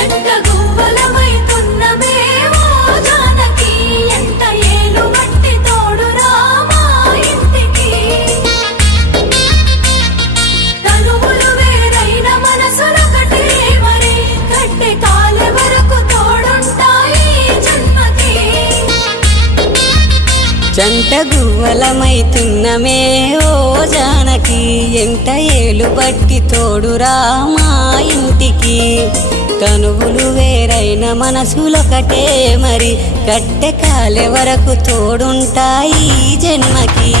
జంట గువ్వలమైతున్నమే ఓ జానకి ఓ జానకి ఎంట ఏలు పట్టి తోడురా మా ఇంటికి. తనువులు వేరైన మనసులొకటే మరి కట్టె కాలే వరకు తోడుంటాయి జన్మకి.